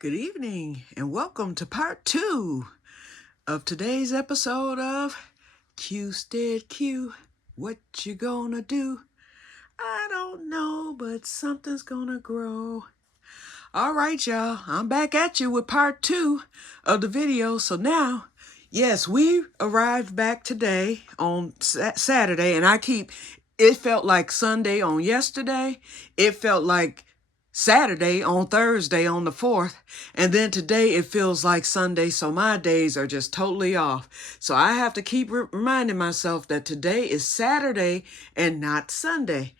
Good evening and welcome to part 2 of today's episode of Que-stead-Que. What you gonna do? I don't know, but something's gonna grow. All right, y'all, I'm back at you with part 2 of the video. So now, yes, we arrived back today on Saturday, and it felt like Sunday on yesterday. It felt like Saturday on Thursday on the 4th, and then today it feels like Sunday, so my days are just totally off. So I have to keep reminding myself that today is Saturday and not Sunday.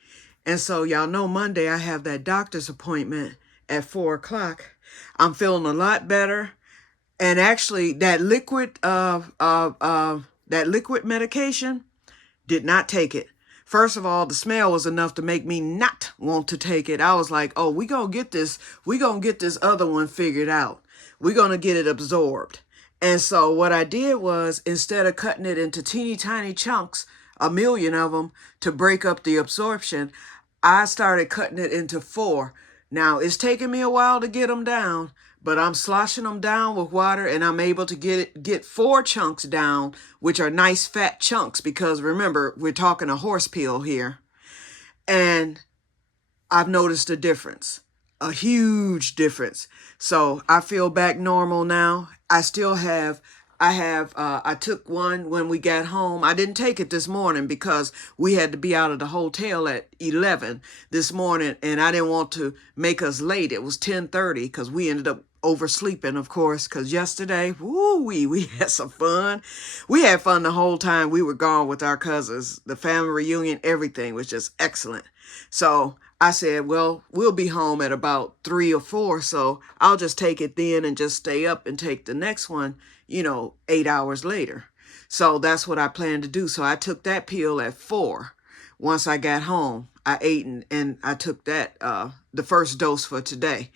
And so y'all know Monday I have that doctor's appointment at 4 o'clock. I'm feeling a lot better. And actually that liquid medication, did not take it. First of all, the smell was enough to make me not want to take it. I was like, oh, we gonna get this other one figured out. We're gonna get it absorbed. And so what I did was, instead of cutting it into teeny tiny chunks, a million of them, to break up the absorption, I started cutting it into 4. Now, it's taking me a while to get them down, but I'm sloshing them down with water, and I'm able to get 4 chunks down, which are nice fat chunks, because remember, we're talking a horse pill here. And I've noticed a difference, a huge difference. So I feel back normal now. I took one when we got home. I didn't take it this morning because we had to be out of the hotel at 11 this morning, and I didn't want to make us late. It was 10:30 because we ended up oversleeping, of course, because yesterday, we had some fun. We had fun the whole time we were gone with our cousins. The family reunion, everything was just excellent. So I said, well, we'll be home at about 3 or 4, so I'll just take it then and just stay up and take the next one, 8 hours later. So that's what I plan to do. So I took that pill at 4. Once I got home, I ate and I took that, the first dose for today.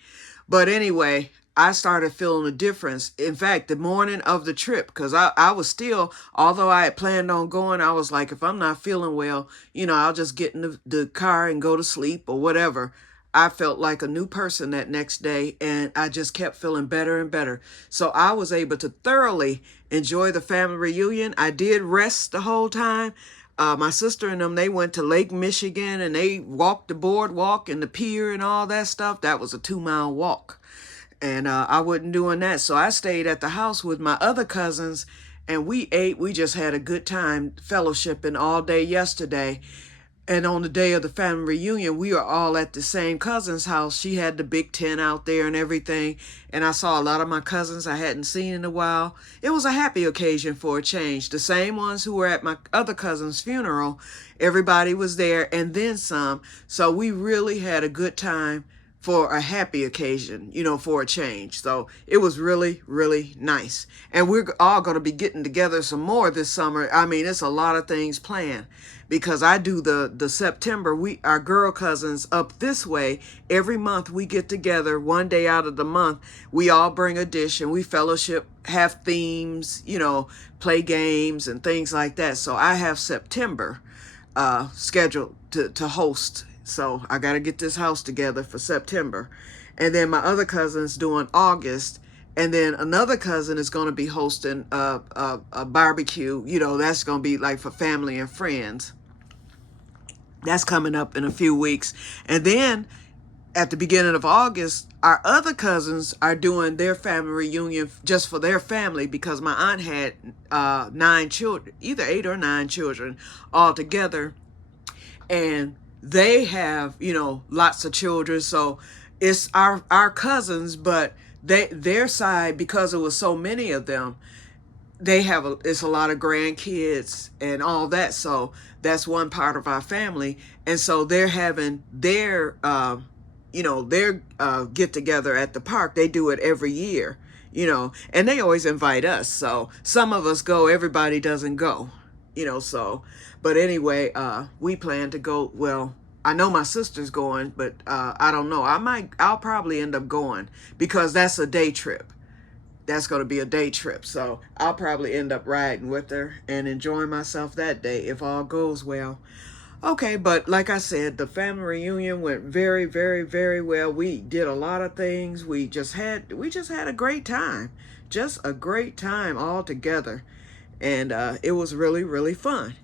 But anyway, I started feeling a difference. In fact, the morning of the trip, because I was still, although I had planned on going, I was like, if I'm not feeling well, I'll just get in the car and go to sleep or whatever. I felt like a new person that next day, and I just kept feeling better and better. So I was able to thoroughly enjoy the family reunion. I did rest the whole time. My sister and them, they went to Lake Michigan, and they walked the boardwalk and the pier and all that stuff. That was a 2-mile walk. And I wasn't doing that. So I stayed at the house with my other cousins, and we ate. We just had a good time fellowshipping all day yesterday. And on the day of the family reunion, we were all at the same cousin's house. She had the big tent out there and everything. And I saw a lot of my cousins I hadn't seen in a while. It was a happy occasion for a change. The same ones who were at my other cousin's funeral, everybody was there and then some. So we really had a good time for a happy occasion, for a change. So it was really, really nice. And we're all going to be getting together some more this summer. I mean, it's a lot of things planned, because I do the September, our girl cousins up this way, every month we get together one day out of the month. We all bring a dish and we fellowship, have themes, play games and things like that. So I have September scheduled to host. So I got to get this house together for September. And then my other cousin's doing August. And then another cousin is going to be hosting a barbecue. That's going to be like for family and friends. That's coming up in a few weeks. And then at the beginning of August, our other cousins are doing their family reunion just for their family, because my aunt had 9 children, either 8 or 9 children all together. And they have, lots of children. So it's our cousins, but their side, because it was so many of them, it's a lot of grandkids and all that. So that's one part of our family. And so they're having their get together at the park. They do it every year, and they always invite us. So some of us go, everybody doesn't go, so, but anyway, we plan to go. Well, I know my sister's going, but I don't know. I'll probably end up going, because that's a day trip. That's going to be a day trip. So I'll probably end up riding with her and enjoying myself that day if all goes well. Okay, but like I said, the family reunion went very, very, very well. We did a lot of things. We just had a great time. Just a great time all together. And it was really, really fun.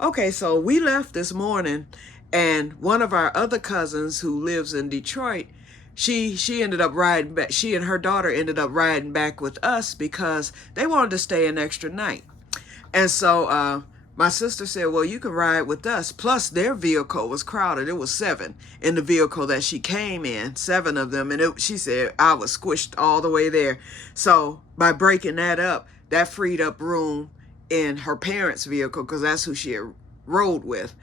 Okay, so we left this morning, and one of our other cousins who lives in Detroit, she ended up riding back. She and her daughter ended up riding back with us because they wanted to stay an extra night. And so my sister said, well, you can ride with us. Plus, their vehicle was crowded. It was 7 in the vehicle that she came in, 7 of them. And she said, I was squished all the way there. So by breaking that up, that freed up room in her parents' vehicle because that's who she had rode with.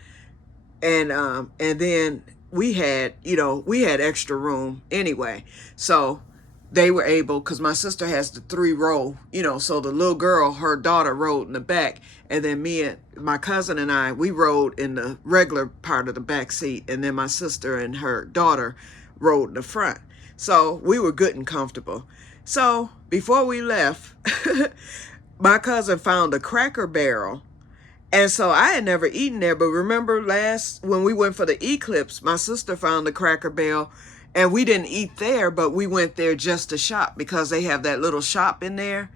And then we had extra room anyway. So they were able, because my sister has the 3-row, so the little girl, her daughter, rode in the back, and then me and my cousin and I, we rode in the regular part of the back seat, and then my sister and her daughter rode in the front. So we were good and comfortable. So before we left, my cousin found a Cracker Barrel. And so I had never eaten there, but remember when we went for the eclipse, my sister found the Cracker Barrel, and we didn't eat there, but we went there just to shop because they have that little shop in there.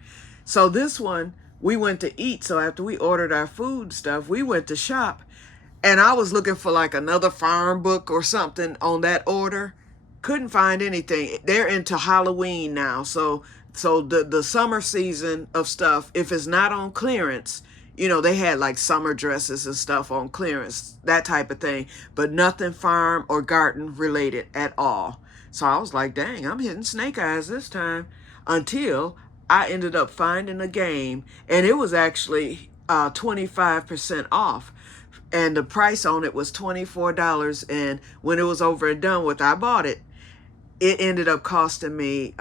So this one, we went to eat. So after we ordered our food stuff, we went to shop, and I was looking for like another farm book or something on that order. Couldn't find anything. They're into Halloween now. So the summer season of stuff, if it's not on clearance, they had like summer dresses and stuff on clearance, that type of thing, but nothing farm or garden related at all. So I was like, dang, I'm hitting snake eyes this time, until I ended up finding a game, and it was actually 25% off. And the price on it was $24. And when it was over and done with, I bought it. It ended up costing me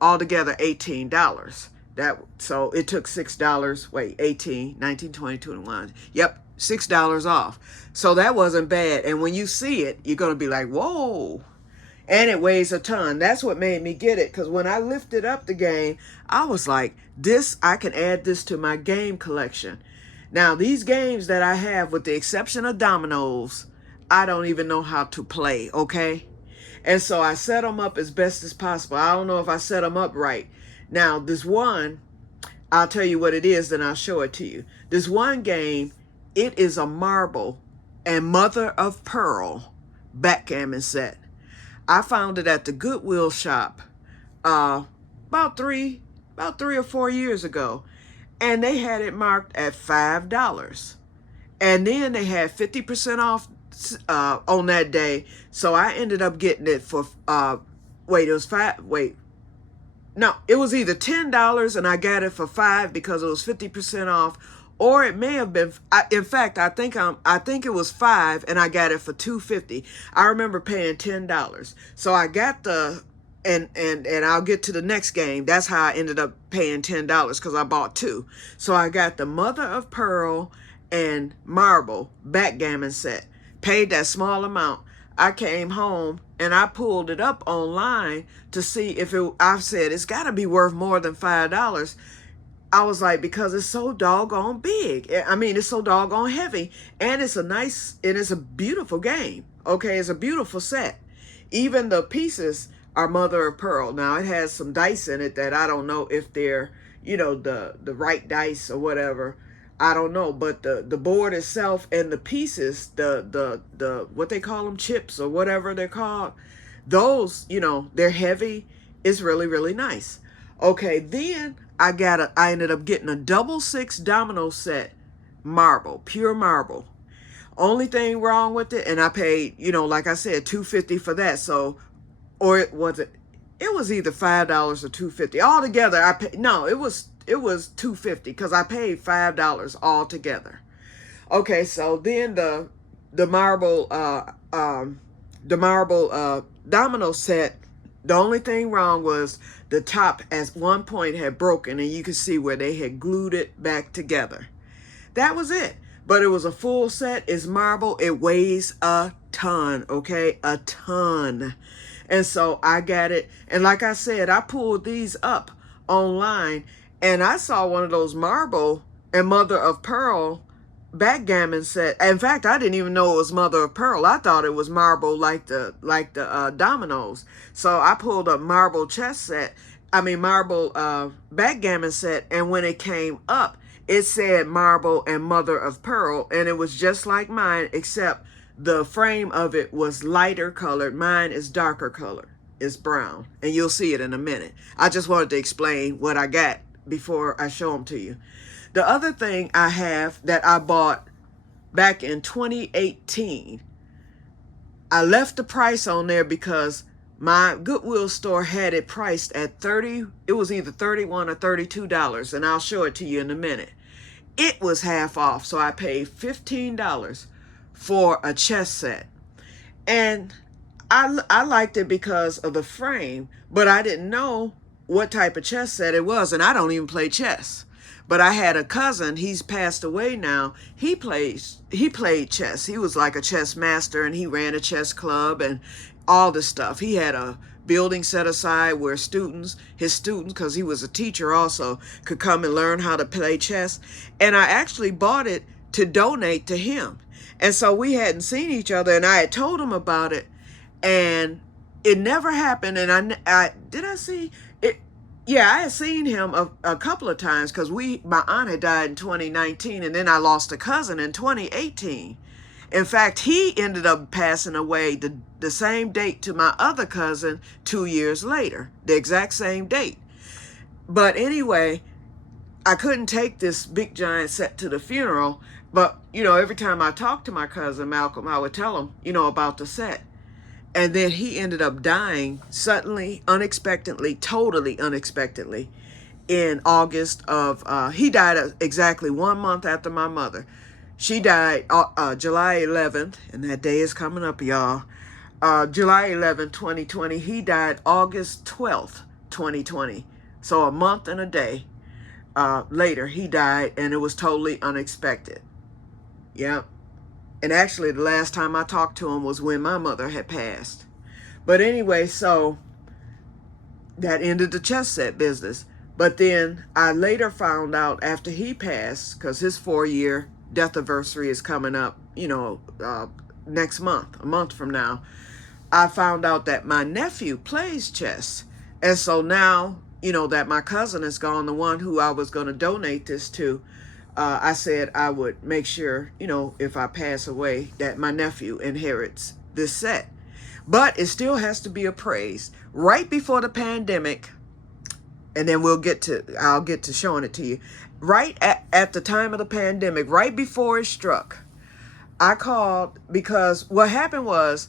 altogether $18. So it took $6. Wait, 18, 19, 20, 21. Yep, $6 off. So that wasn't bad. And when you see it, you're going to be like, whoa. And it weighs a ton. That's what made me get it. Because when I lifted up the game, I was like, I can add this to my game collection. Now, these games that I have, with the exception of dominoes, I don't even know how to play, okay? And so I set them up as best as possible. I don't know if I set them up right. Now, this one, I'll tell you what it is, then I'll show it to you. This one game, it is a marble and mother of pearl backgammon set. I found it at the Goodwill shop about three or 4 years ago, and they had it marked at $5. And then they had 50% off on that day, so I ended up getting it for it was either $10 and I got it for $5 because it was 50% off, or it may have been. In fact, I think it was $5 and I got it for $2.50. I remember paying $10, so I got and I'll get to the next game. That's how I ended up paying $10 because I bought 2. So I got the mother of pearl and marble backgammon set. Paid that small amount. I came home and I pulled it up online to see if I said it's got to be worth more than $5. I was like, because it's so doggone big. I mean, it's so doggone heavy, and it's a beautiful game. Okay, it's a beautiful set. Even the pieces are mother of pearl. Now it has some dice in it that I don't know if they're, the right dice or whatever. I don't know, but the board itself and the pieces, the what they call them, chips or whatever they're called, those, they're heavy. It's really, really nice. Okay, then I ended up getting a 6 domino set, marble, pure marble. Only thing wrong with it, and I paid, like I said, $2.50 for that. So, or it was either $5 or $2.50 altogether. It was $2.50 because I paid $5 altogether. Okay, so then the marble domino set, the only thing wrong was the top at one point had broken, and you could see where they had glued it back together. That was it. But it was a full set. It's marble. It weighs a ton, okay? A ton. And so I got it. And like I said, I pulled these up online, and I saw one of those marble and mother of pearl backgammon set. In fact, I didn't even know it was mother of pearl. I thought it was marble, like the dominoes. So I pulled a marble chess set. I mean marble backgammon set, and when it came up, it said marble and mother of pearl, and it was just like mine, except the frame of it was lighter colored. Mine is darker colored. It's brown, and you'll see it in a minute. I just wanted to explain what I got before I show them to you. The other thing I have that I bought back in 2018, I left the price on there because my Goodwill store had it priced at it was either $31 or $32, and I'll show it to you in a minute. It was half off, so I paid $15 for a chess set. And I liked it because of the frame, but I didn't know what type of chess set it was, and I don't even play chess. But I had a cousin, he's passed away now. He played chess. He was like a chess master, and he ran a chess club and all this stuff. He had a building set aside where his students, because he was a teacher also, could come and learn how to play chess. And I actually bought it to donate to him. And so we hadn't seen each other, and I had told him about it, and it never happened. And did I see it? Yeah, I had seen him a couple of times because my aunt had died in 2019, and then I lost a cousin in 2018. In fact, he ended up passing away the same date to my other cousin 2 years later, the exact same date. But anyway, I couldn't take this big giant set to the funeral, but, every time I talked to my cousin Malcolm, I would tell him, about the set. And then he ended up dying suddenly, unexpectedly, totally unexpectedly in August he died exactly 1 month after my mother. She died July 11th, and that day is coming up, y'all. July 11th, 2020. He died August 12th, 2020. So a month and a day later, he died, and it was totally unexpected. Yep. And actually, the last time I talked to him was when my mother had passed. But anyway, so that ended the chess set business. But then I later found out after he passed, because his 4-year death anniversary is coming up, next month, a month from now, I found out that my nephew plays chess. And so now, that my cousin is gone, the one who I was going to donate this to, I said I would make sure, if I pass away, that my nephew inherits this set. But it still has to be appraised. Right before the pandemic, and then I'll get to showing it to you. Right at the time of the pandemic, right before it struck, I called because what happened was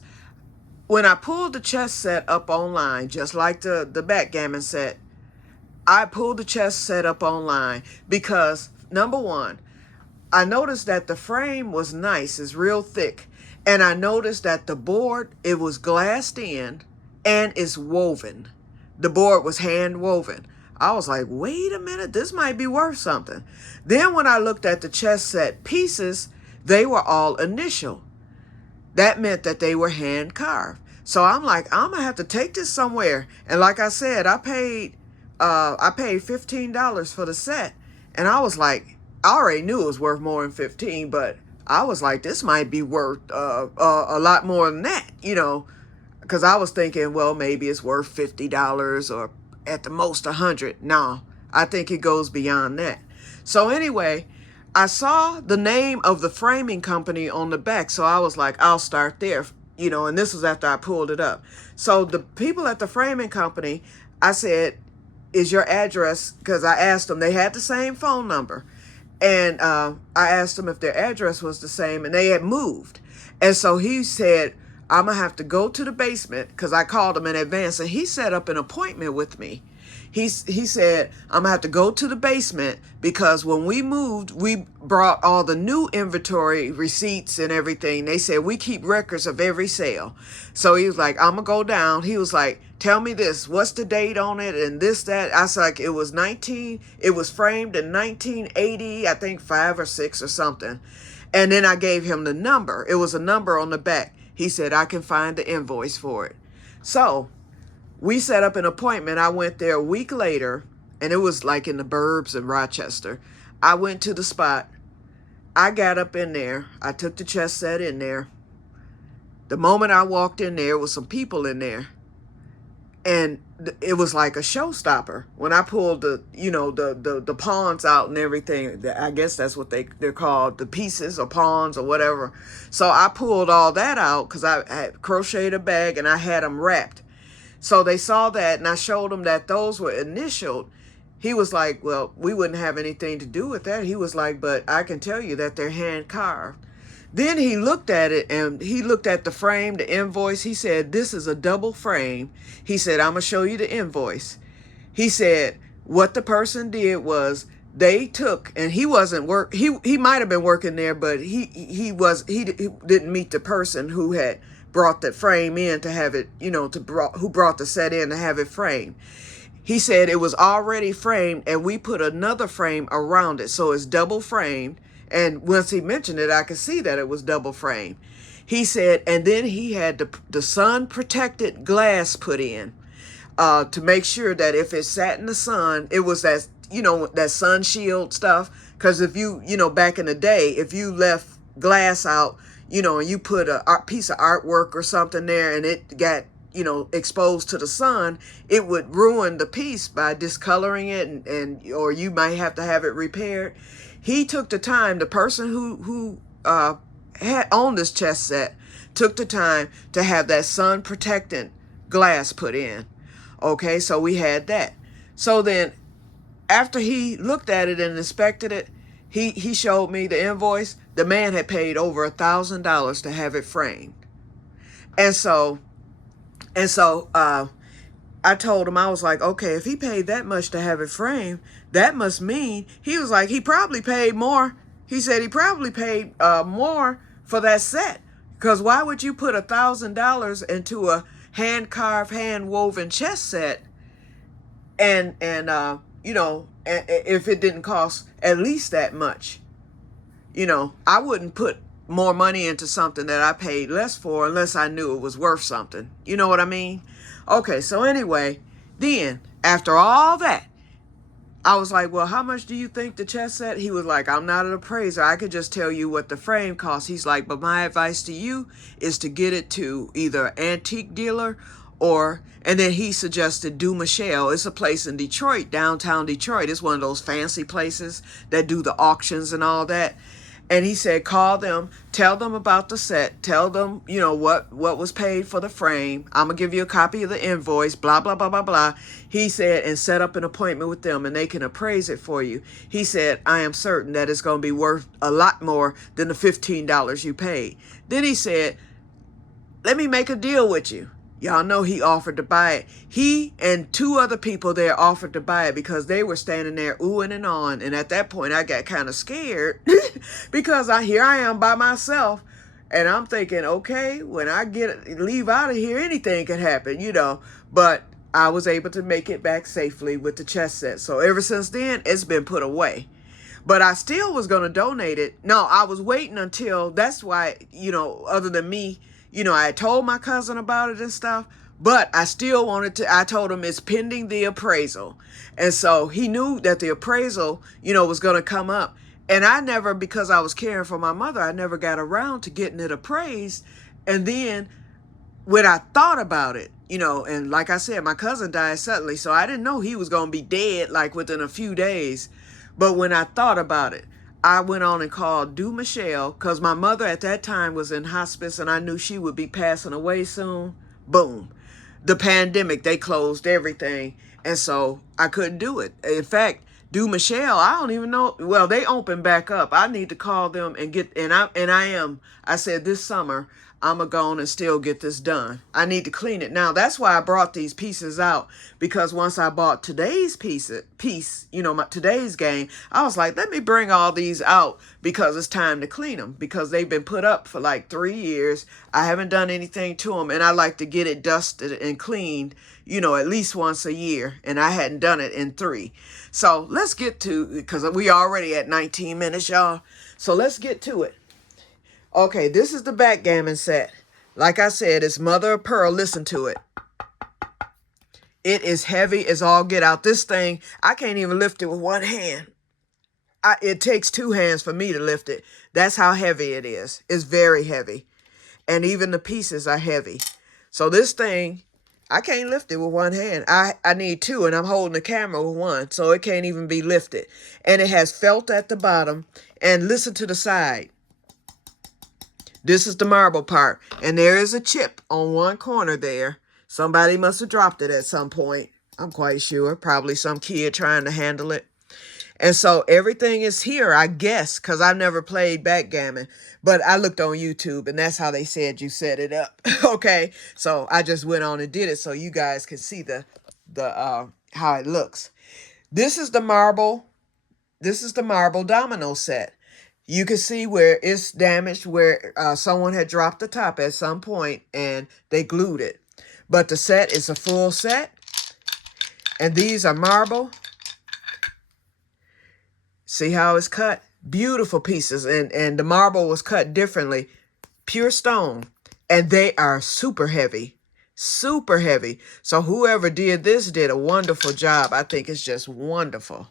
when I pulled the chess set up online, just like the backgammon set, I pulled the chess set up online because, number one, I noticed that the frame was nice, it's real thick. And I noticed that the board, it was glassed in and it's woven. The board was hand woven. I was like, wait a minute, this might be worth something. Then when I looked at the chess set pieces, they were all initial. That meant that they were hand carved. So I'm like, I'm gonna have to take this somewhere. And like I said, I paid $15 for the set. And I was like, I already knew it was worth more than 15, but I was like, this might be worth a lot more than that, because I was thinking, well, maybe it's worth $50 or at the most $100. No, I think it goes beyond that. So anyway, I saw the name of the framing company on the back, so I was like, I'll start there, and this was after I pulled it up. So the people at the framing company, I said, is your address, because I asked them, they had the same phone number. And I asked them if their address was the same, and they had moved. And so he said, I'm going to have to go to the basement, because I called him in advance, and he set up an appointment with me. He said, I'm going to have to go to the basement because when we moved, we brought all the new inventory receipts and everything. They said, we keep records of every sale. So he was like, I'm going to go down. He was like, tell me this, what's the date on it and this, that. I was like, it was framed in 1980, I think 5 or 6 or something. And then I gave him the number. It was a number on the back. He said, I can find the invoice for it. So we set up an appointment. I went there a week later, and it was like in the burbs in Rochester. I went to the spot. I got up in there. I took the chess set in there. The moment I walked in there was some people in there. And it was like a showstopper when I pulled the pawns out and everything. I guess that's what they're called, the pieces or pawns or whatever. So I pulled all that out because I had crocheted a bag and I had them wrapped. So they saw that, and I showed them that those were initialed. He was like, well, we wouldn't have anything to do with that. He was like, but I can tell you that they're hand carved. Then he looked at it, and he looked at the frame, the invoice. He said, this is a double frame. He said, I'm going to show you the invoice. He said, what the person did was they took, and he wasn't he might have been working there, but he didn't meet the person who had brought the frame in to have it, who brought the set in to have it framed. He said it was already framed, and we put another frame around it, so it's double framed. And once he mentioned it, I could see that it was double framed. He said, and then he had the sun protected glass put in to make sure that if it sat in the sun, it was that, that sun shield stuff. Because if back in the day, if you left glass out, and you put a piece of artwork or something there and it got, exposed to the sun, it would ruin the piece by discoloring it or you might have to have it repaired. He took the time, the person who had owned this chess set took the time to have that sun protectant glass put in. Okay, so we had that. So then after he looked at it and inspected it, he showed me the invoice. The man had paid over $1,000 to have it framed. And so I told him, I was like, okay, if he paid that much to have it framed, that must mean, he was like, he probably paid more. He said he probably paid more for that set. Because why would you put $1,000 into a hand-carved, hand-woven chess set and if it didn't cost at least that much? I wouldn't put more money into something that I paid less for unless I knew it was worth something. You know what I mean? Okay, so anyway, then after all that, I was like, well, how much do you think the chess set? He was like, I'm not an appraiser. I could just tell you what the frame costs. He's like, but my advice to you is to get it to either an antique dealer and then he suggested Du Michel. It's a place in Detroit, downtown Detroit. It's one of those fancy places that do the auctions and all that. And he said, call them, tell them about the set, tell them, what was paid for the frame. I'm going to give you a copy of the invoice, blah, blah, blah, blah, blah. He said, and set up an appointment with them and they can appraise it for you. He said, I am certain that it's going to be worth a lot more than the $15 you paid. Then he said, let me make a deal with you. Y'all know he offered to buy it. He and two other people there offered to buy it because they were standing there oohing and on. And at that point, I got kind of scared because here I am by myself. And I'm thinking, okay, when I leave out of here, anything could happen, But I was able to make it back safely with the chess set. So ever since then, it's been put away. But I still was going to donate it. No, I was waiting until, that's why, other than me, I had told my cousin about it and stuff, but I still I told him it's pending the appraisal. And so he knew that the appraisal, was going to come up. And I never, because I was caring for my mother, I never got around to getting it appraised. And then when I thought about it, and like I said, my cousin died suddenly, so I didn't know he was going to be dead like within a few days. But when I thought about it, I went on and called Du Michel because my mother at that time was in hospice and I knew she would be passing away soon. Boom. The pandemic, they closed everything. And so I couldn't do it. In fact, Du Michel, I don't even know. Well, they opened back up. I need to call them and I said this summer, I'm going to go on and still get this done. I need to clean it. Now, that's why I brought these pieces out, because once I bought today's piece, today's game, I was like, let me bring all these out because it's time to clean them because they've been put up for like 3 years. I haven't done anything to them and I like to get it dusted and cleaned, at least once a year. And I hadn't done it in 3. So let's get to, because we already at 19 minutes, y'all. So let's get to it. Okay, this is the backgammon set. Like I said, it's mother of pearl. Listen to it. It is heavy as all get out. This thing, I can't even lift it with one hand. it takes two hands for me to lift it. That's how heavy it is. It's very heavy. And even the pieces are heavy. So this thing, I can't lift it with one hand. I need two, and I'm holding the camera with one, so it can't even be lifted. And it has felt at the bottom. And listen to the side. This is the marble part. And there is a chip on one corner there. Somebody must have dropped it at some point. I'm quite sure. Probably some kid trying to handle it. And so everything is here, I guess, because I've never played backgammon. But I looked on YouTube, and that's how they said you set it up. Okay, so I just went on and did it so you guys can see the how it looks. This is the marble. This is the marble domino set. You can see where it's damaged, where someone had dropped the top at some point, and they glued it. But the set is a full set, and these are marble. See how it's cut? Beautiful pieces. And the marble was cut differently. Pure stone. And they are super heavy. Super heavy. So whoever did this did a wonderful job. I think it's just wonderful.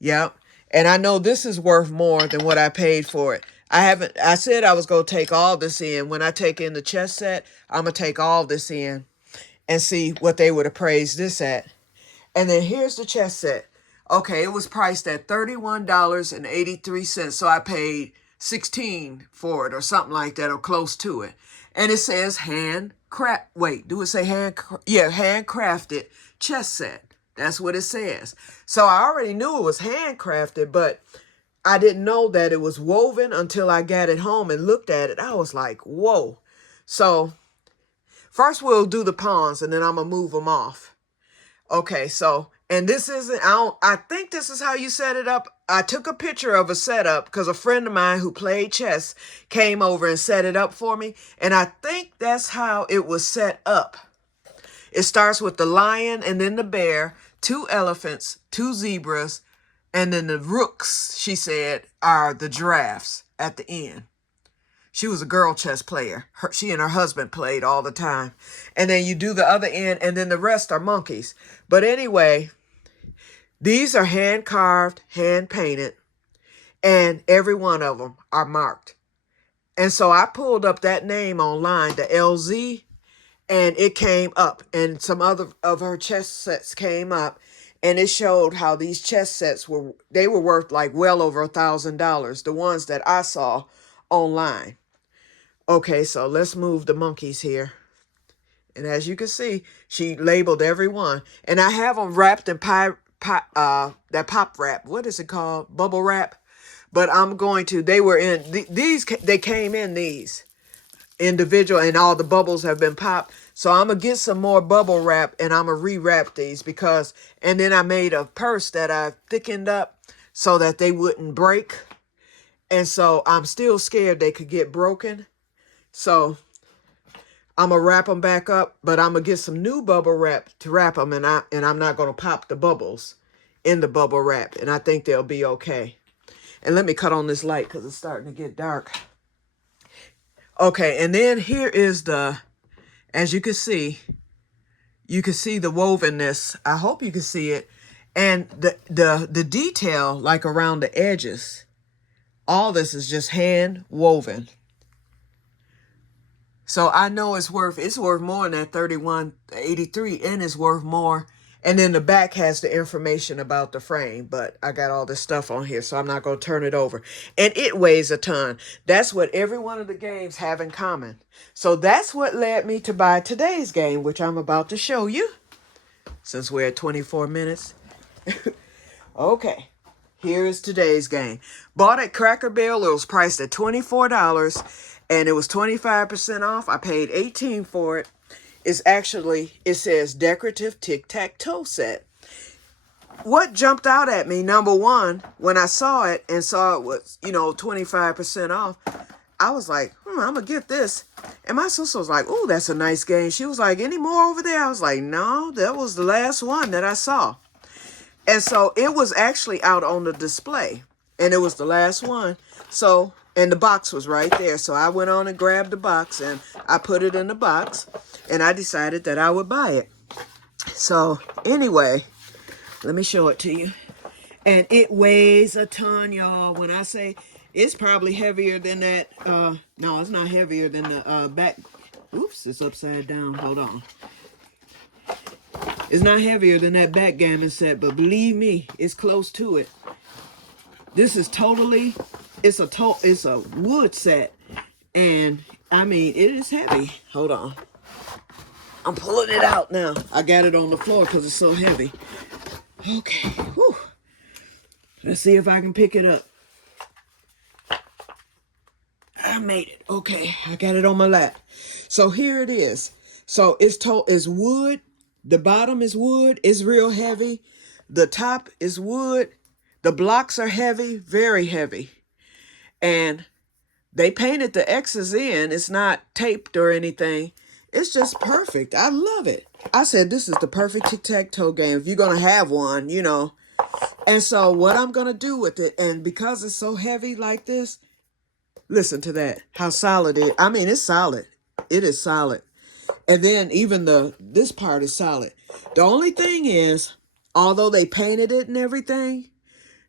Yep. And I know this is worth more than what I paid for it. I said I was going to take all this in. When I take in the chess set, I'm going to take all this in and see what they would appraise this at. And then here's the chess set. Okay, it was priced at $31.83, so I paid $16 for it or something like that or close to it. And it says handcrafted chess set. That's what it says. So I already knew it was handcrafted, but I didn't know that it was woven until I got it home and looked at it. I was like, whoa. So first we'll do the pawns, and then I'm going to move them off. Okay, so... And this isn't, I think this is how you set it up. I took a picture of a setup because a friend of mine who played chess came over and set it up for me. And I think that's how it was set up. It starts with the lion and then the bear, 2 elephants, 2 zebras, and then the rooks, she said, are the giraffes at the end. She was a girl chess player. She and her husband played all the time. And then you do the other end, and then the rest are monkeys. But anyway... These are hand-carved, hand-painted, and every one of them are marked. And so I pulled up that name online, the LZ, and it came up. And some other of her chess sets came up, and it showed how these chess sets were worth like well over $1,000, the ones that I saw online. Okay, so let's move the monkeys here. And as you can see, she labeled every one. And I have them wrapped in that pop wrap. What is it called? Bubble wrap. But I'm going to, they were in, they came in these individual, and all the bubbles have been popped. So I'm going to get some more bubble wrap, and I'm going to rewrap these because, and then I made a purse that I thickened up so that they wouldn't break. And so I'm still scared they could get broken. So I'm going to wrap them back up, but I'm going to get some new bubble wrap to wrap them, and I'm not going to pop the bubbles in the bubble wrap, and I think they'll be okay. And let me cut on this light because it's starting to get dark. Okay, and then here is the, as you can see the wovenness. I hope you can see it. And the detail, like around the edges, all this is just hand woven. So I know it's worth more than that $31.83, and it's worth more. And then the back has the information about the frame, but I got all this stuff on here, so I'm not going to turn it over. And it weighs a ton. That's what every one of the games have in common. So that's what led me to buy today's game, which I'm about to show you, since we're at 24 minutes. Okay, here is today's game. Bought at Cracker Barrel. It was priced at $24. And it was 25% off. I paid $18 for it. It's actually, it says decorative tic-tac-toe set. What jumped out at me, number one, when I saw it and saw it was, 25% off, I was like, I'm going to get this. And my sister was like, oh, that's a nice game. She was like, any more over there? I was like, no, that was the last one that I saw. And so it was actually out on the display. And it was the last one. So... And the box was right there. So I went on and grabbed the box, and I put it in the box, and I decided that I would buy it. So anyway, let me show it to you. And it weighs a ton, y'all. When I say it's probably heavier than that, no, it's not heavier than the back. Oops, it's upside down. Hold on. It's not heavier than that backgammon set, but believe me, it's close to it. This is totally, it's a wood set, and I mean it is heavy. Hold on, I'm pulling it out now. I got it on the floor because it's so heavy. Okay, whew. Let's see if I can pick it up. I made it. Okay, I got it on my lap. So here it is. So it's wood. The bottom is wood. It's real heavy. The top is wood. The blocks are heavy, very heavy. And they painted the X's in. It's not taped or anything. It's just perfect. I love it. I said this is the perfect tic-tac-toe game if you're going to have one, you know. And so what I'm going to do with it, and because it's so heavy like this, listen to that, how solid it is. I mean, it's solid. It is solid. And then even this part is solid. The only thing is, although they painted it and everything,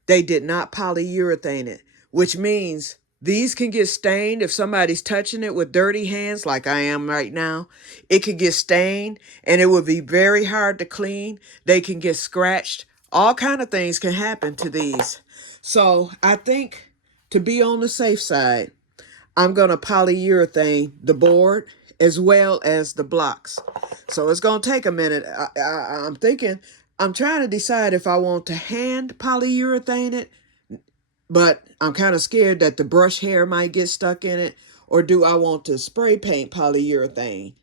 they did not polyurethane it, which means these can get stained if somebody's touching it with dirty hands like I am right now. It could get stained and it would be very hard to clean. They can get scratched. All kind of things can happen to these. So I think to be on the safe side, I'm going to polyurethane the board as well as the blocks. So it's going to take a minute. I'm thinking, I'm trying to decide if I want to hand polyurethane it, but I'm kind of scared that the brush hair might get stuck in it, or do I want to spray paint polyurethane?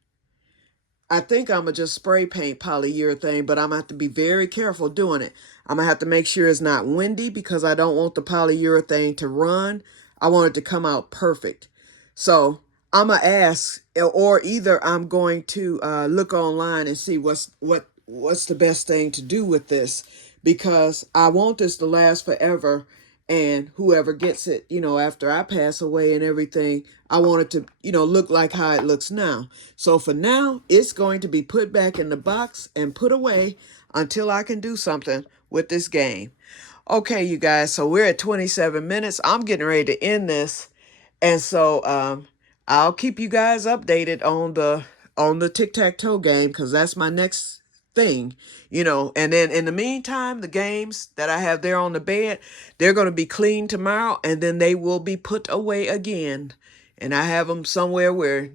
I think I'm going to just spray paint polyurethane, but I'm going to have to be very careful doing it. I'm going to have to make sure it's not windy because I don't want the polyurethane to run. I want it to come out perfect. So I'm going to ask, or either I'm going to look online and see what's the best thing to do with this, because I want this to last forever. And whoever gets it, you know, after I pass away and everything, I want it to, you know, look like how it looks now. So for now, it's going to be put back in the box and put away until I can do something with this game. Okay, you guys, so we're at 27 minutes. I'm getting ready to end this. And so I'll keep you guys updated on the tic-tac-toe game, because that's my next thing, you know. And then in the meantime, the games that I have there on the bed, they're going to be cleaned tomorrow, and then they will be put away again. And I have them somewhere where,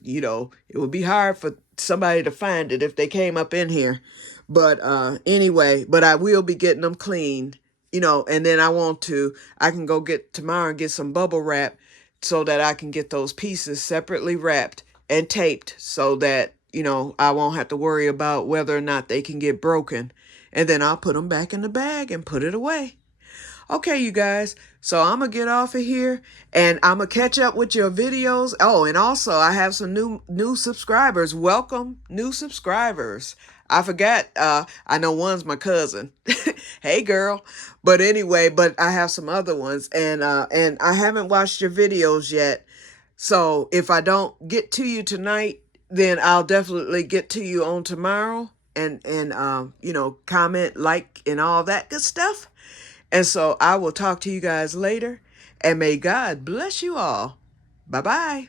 you know, it would be hard for somebody to find it if they came up in here. But anyway, but I will be getting them cleaned, you know. And then I can go get tomorrow and get some bubble wrap so that I can get those pieces separately wrapped and taped so that, you know, I won't have to worry about whether or not they can get broken. And then I'll put them back in the bag and put it away. Okay, you guys, so I'm going to get off of here, and I'm going to catch up with your videos. Oh, and also I have some new subscribers. Welcome, new subscribers. I forgot, I know one's my cousin. Hey, girl. But anyway, but I have some other ones, and I haven't watched your videos yet. So if I don't get to you tonight, then I'll definitely get to you on tomorrow, and you know, comment, like, and all that good stuff. And so I will talk to you guys later, and may God bless you all. Bye-bye.